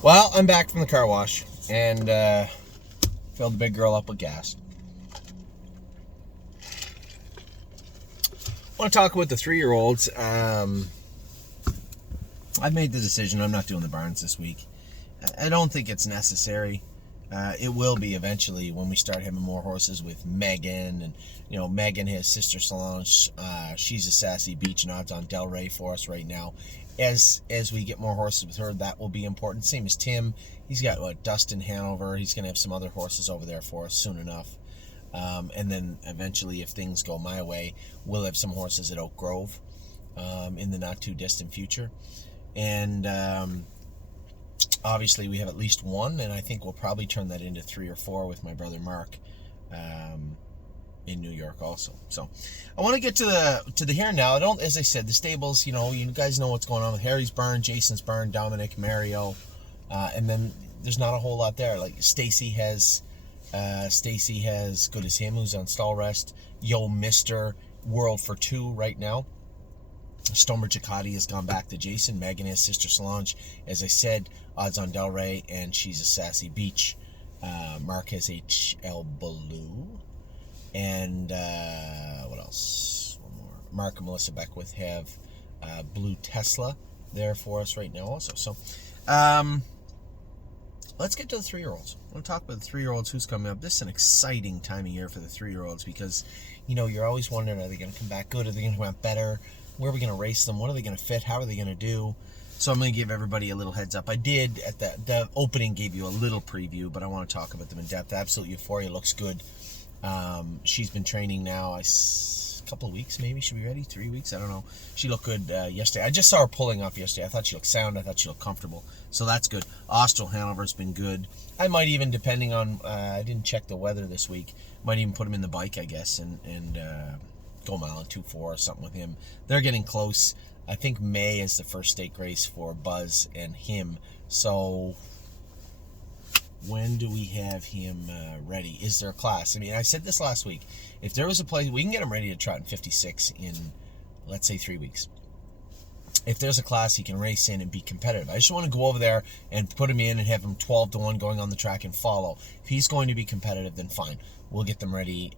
Well, I'm back from the car wash and filled the big girl up with gas. I want to talk about the 3-year-olds. I've made the decision I'm not doing the barns this week. I don't think it's necessary. It will be eventually when we start having more horses with Megan, and Megan has sister Solange. She's a sassy beach and odds on Delray for us right now. As we get more horses with her, that will be important. Same as Tim. He's got Dustin Hanover. He's going to have some other horses over there for us soon enough. And then eventually, if things go my way, we'll have some horses at Oak Grove in the not too distant future. And obviously we have at least one, and I think we'll probably turn that into 3 or 4 with my brother Mark in New York also. So I want to get to the here now. As I said, the stables, you guys know what's going on with Harry's barn, Jason's barn, Dominic, Mario, and then there's not a whole lot there. Like Stacy has Good As Him, who's on stall rest. Yo Mister World for 2 right now. Stomer Giacatti has gone back to Jason. Megan has sister Solange. As I said, odds on Delray, and she's a sassy beach. Mark has HL Blue. And what else? One more. Mark and Melissa Beckwith have Blue Tesla there for us right now also. So let's get to the 3-year-olds. I want to talk about the 3-year-olds, who's coming up. This is an exciting time of year for the 3-year-olds because, you're always wondering, are they going to come back good? Are they going to come out better? Where are we going to race them? What are they going to fit? How are they going to do? So I'm going to give everybody a little heads up. I did, at the opening, gave you a little preview, but I want to talk about them in depth. Absolute Euphoria looks good. She's been training now a couple of weeks, maybe. Should be ready? 3 weeks? I don't know. She looked good yesterday. I just saw her pulling off yesterday. I thought she looked sound. I thought she looked comfortable. So that's good. Austral Hanover's been good. I might even, depending on, I didn't check the weather this week, might even put him in the bike, I guess, and go a mile and 2-4 or something with him. They're getting close. I think May is the first stake race for Buzz and him. So when do we have him ready? Is there a class? I mean, I said this last week. If there was a place, we can get him ready to trot in 56 in, let's say, 3 weeks. If there's a class he can race in and be competitive. I just want to go over there and put him in and have him 12-1 going on the track and follow. If he's going to be competitive, then fine. We'll get them ready.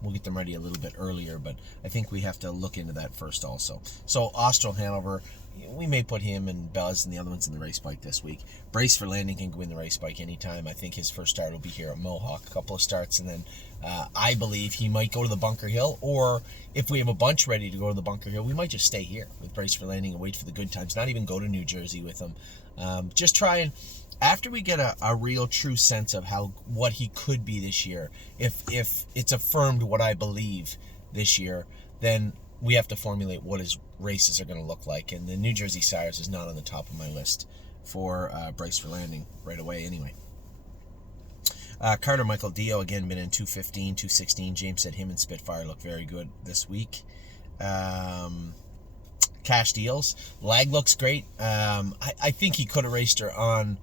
We'll get them ready a little bit earlier, but I think we have to look into that first also. So Austral Hanover, we may put him and Buzz and the other ones in the race bike this week. Brace for Landing can go in the race bike anytime. I think his first start will be here at Mohawk. A couple of starts, and then I believe he might go to the Bunker Hill, or if we have a bunch ready to go to the Bunker Hill, we might just stay here with Brace for Landing and wait for the good times. Not even go to New Jersey with him. Just try and, after we get a real true sense of what he could be this year, if it's affirmed what I believe this year, then we have to formulate what his races are going to look like. And the New Jersey Sires is not on the top of my list for Brace for Landing right away anyway. Carter Michael Dio, again, been in 215, 216. James said him and Spitfire look very good this week. Cash Deals. Lag looks great. I think he could have raced her on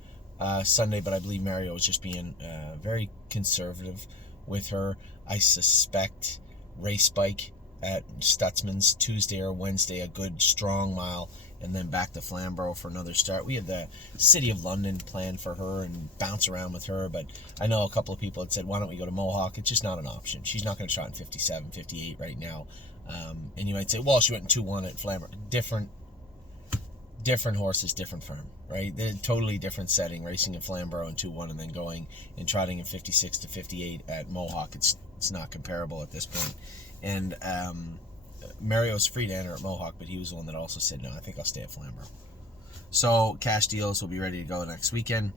Sunday, but I believe Mario was just being very conservative with her. I suspect race bike at Stutzman's Tuesday or Wednesday, a good strong mile, and then back to Flamborough for another start. We had the City of London planned for her and bounce around with her, but I know a couple of people had said, why don't we go to Mohawk? It's just not an option. She's not going to trot in 57, 58 right now. And you might say, well, she went in 2-1 at Flamborough. Different horses, different firm, right? They're totally different setting, racing in Flamborough in 2-1 and then going and trotting in 56 to 58 at Mohawk. It's not comparable at this point. And Mario's free to enter at Mohawk, but he was the one that also said, no, I think I'll stay at Flamborough. So Cash Deals will be ready to go next weekend.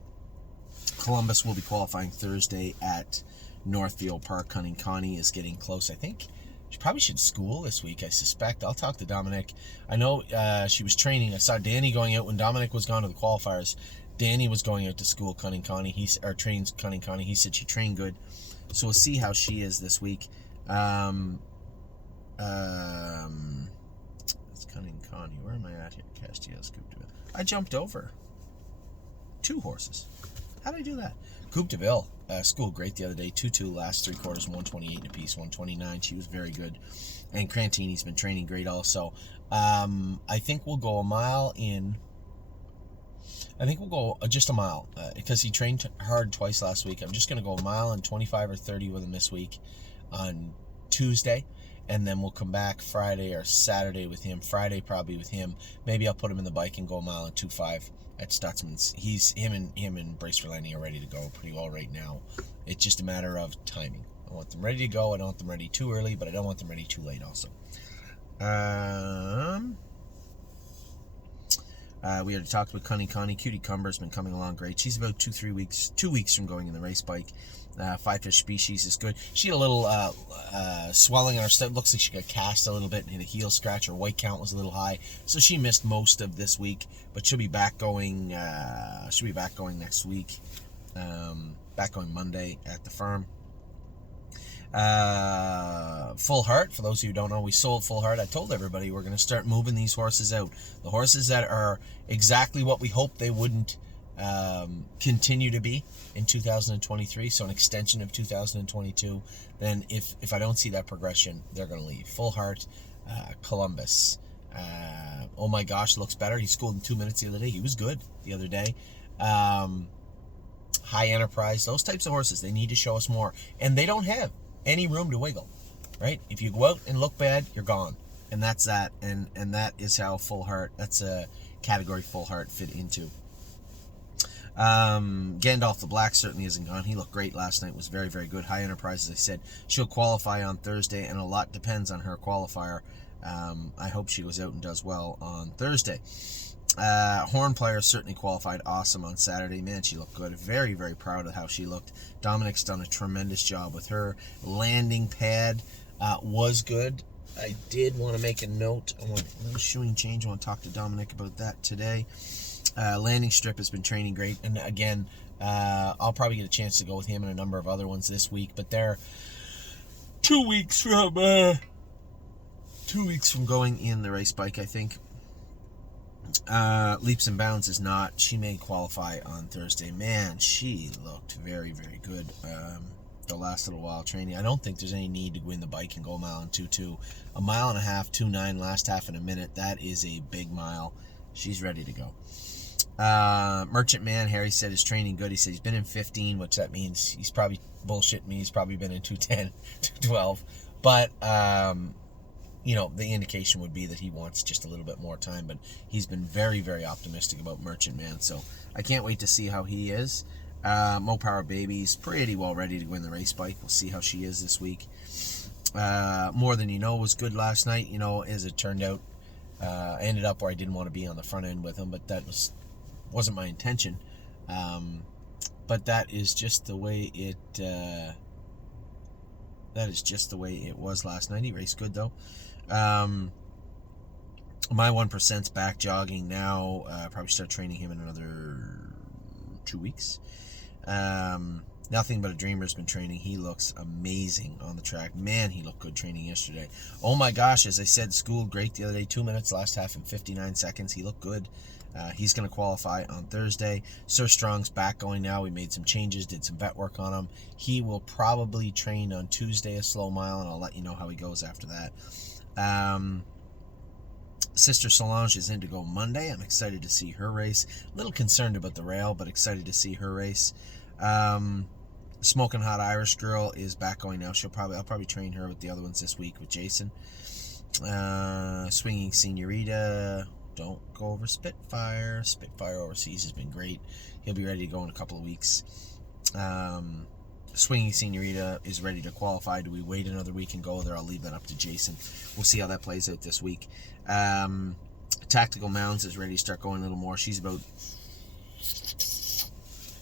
Columbus will be qualifying Thursday at Northfield Park. Cunning Connie is getting close, I think. She probably should school this week, I suspect. I'll talk to Dominic. I know she was training. I saw Danny going out when Dominic was gone to the qualifiers. Danny was going out to school Cunning Connie. Trains Cunning Connie. He said she trained good. So we'll see how she is this week. It's Cunning Connie. Where am I at here? Castillo scooped it. I jumped over 2 horses. How did I do that? Coupe de Ville, school great the other day. 2-2 last 3 quarters, 128 apiece, 129. She was very good. And Crantini's been training great also. I think we'll go a mile in I think we'll go just a mile because he trained hard twice last week. I'm just going to go a mile and 25 or 30 with him this week on Tuesday, and then we'll come back Friday or Saturday with him. Friday probably with him. Maybe I'll put him in the bike and go a mile and 2.5 at Stutzman's. Him and Brace Verlaine are ready to go pretty well right now. It's just a matter of timing. I want them ready to go. I don't want them ready too early, but I don't want them ready too late also. We already talked with Connie. Cutie Cumber's been coming along great. She's about 2 weeks from going in the race bike. Five Fish Species is good. She had a little swelling on her step. Looks like she got cast a little bit and hit a heel scratch. Her white count was a little high, so she missed most of this week. But she'll be back going. She'll be back going next week. Back going Monday at the farm. Full Heart, for those of you who don't know, we sold Full Heart. I told everybody we're going to start moving these horses out. The horses that are exactly what we hoped they wouldn't continue to be in 2023, so an extension of 2022. Then if I don't see that progression, they're going to leave. Full Heart, Columbus. Oh my gosh, looks better. He schooled in 2 minutes the other day. He was good the other day. High Enterprise, those types of horses, they need to show us more. And they don't have any room to wiggle, right? If you go out and look bad, you're gone. And that's that. And that is how Full Heart, that's a category Full Heart fit into. Gandalf the Black certainly isn't gone. He looked great last night, was very, very good. High Enterprise, as I said, she'll qualify on Thursday, and a lot depends on her qualifier. I hope she goes out and does well on Thursday. Horn Player certainly qualified awesome on Saturday. Man, she looked good. Very, very proud of how she looked. Dominic's done a tremendous job with her. Landing pad was good. I did want to make a note. I want a little shoeing change. I want to talk to Dominic about that today. Landing strip has been training great. And again, I'll probably get a chance to go with him and a number of other ones this week. But they're 2 weeks from 2 weeks from going in the race bike, I think. Leaps and Bounds is not. She may qualify on Thursday. Man, she looked very, very good the last little while training. I don't think there's any need to go in the bike and go a mile and 2.2. A mile and a half, 2.9 last half in a minute. That is a big mile. She's ready to go. Merchant Man, Harry said, is training good. He said he's been in 15, which that means he's probably bullshitting me. He's probably been in 210, 212. But you know, the indication would be that he wants just a little bit more time, but he's been very, very optimistic about Merchant Man, so I can't wait to see how he is. Mo Power Baby's pretty well ready to win the race bike. We'll see how she is this week. More Than You Know was good last night. You know, as it turned out, I ended up where I didn't want to be on the front end with him, but that wasn't my intention. But that is just the way it was last night. He raced good though. My 1%'s back jogging now. Probably start training him in another 2 weeks. Nothing But a Dreamer's been training. He looks amazing on the track. Man, he looked good training yesterday. Oh my gosh, as I said, schooled great the other day. 2 minutes last half in 59 seconds. He looked good. He's going to qualify on Thursday. Sir Strong's back going now. We made some changes, did some vet work on him. He will probably train on Tuesday a slow mile, and I'll let you know how he goes after that. Sister Solange is in to go Monday. I'm excited to see her race. A little concerned about the rail, but excited to see her race. Smoking Hot Irish Girl is back going now. I'll probably train her with the other ones this week with Jason. Swinging Senorita. Don't go over Spitfire. Spitfire overseas has been great. He'll be ready to go in a couple of weeks. Swinging Senorita is ready to qualify. Do we wait another week and go there? I'll leave that up to Jason. We'll see how that plays out this week. Tactical Mounds is ready to start going a little more. She's about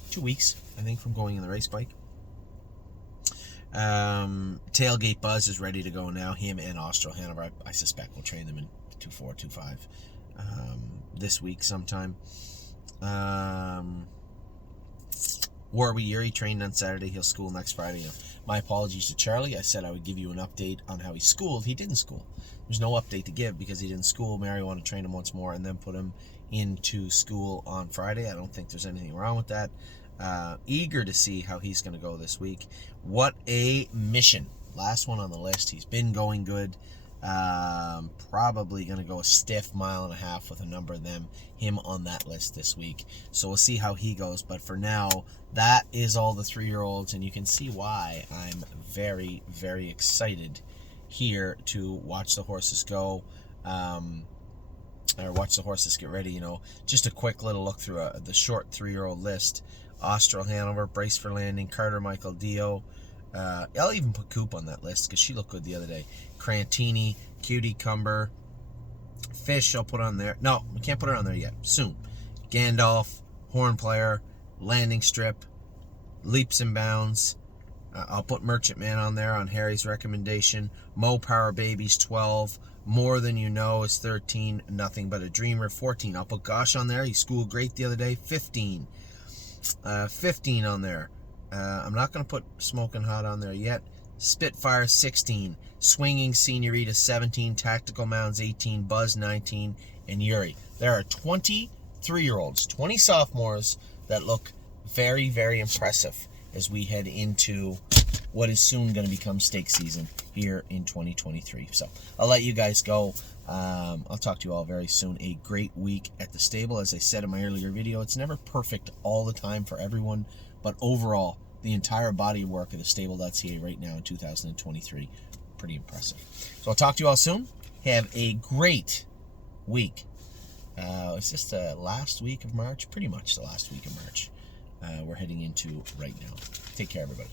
2 weeks, I think, from going in the race bike. Tailgate Buzz is ready to go now. Him and Austral Hanover, I suspect we'll train them in 2.4, 2.5 this week sometime. Warby Yuri trained on Saturday. He'll school next Friday. My apologies to Charlie. I said I would give you an update on how he schooled. He didn't school. There's no update to give because he didn't school. Mary wanted to train him once more and then put him into school on Friday. I don't think there's anything wrong with that. Eager to see how he's going to go this week. What a mission. Last one on the list. He's been going good. Probably going to go a stiff 1.5 miles with a number of him on that list this week. So we'll see how he goes. But for now, that is all the 3-year-olds, and you can see why I'm very, very excited here to watch the horses go. Or watch the horses get ready. Just a quick little look through the short 3-year-old list. Austral Hanover, Brace for Landing, Carter Michael Dio. I'll even put Coop on that list because she looked good the other day. Crantini, Cutie Cumber, Fish I'll put on there. No, we can't put her on there yet. Soon. Gandalf, Horn Player, Landing Strip, Leaps and Bounds. I'll put Merchant Man on there on Harry's recommendation. Mo Power Babies 12. More Than You Know is 13. Nothing But a Dreamer 14. I'll put Gosh on there. He schooled great the other day. 15. 15 on there. I'm not going to put Smoking Hot on there yet. Spitfire 16. Swinging Senorita 17. Tactical Mounds 18. Buzz 19. And Yuri. There are 20 3-year-olds, 20 sophomores that look very, very impressive as we head into what is soon going to become stake season here in 2023. So I'll let you guys go. I'll talk to you all very soon. A great week at the stable. As I said in my earlier video, it's never perfect all the time for everyone, but overall, the entire body of work of the stable.ca right now in 2023, pretty impressive. So I'll talk to you all soon. Have a great week. It's just the last week of March, pretty much the last week of March we're heading into right now. Take care, everybody.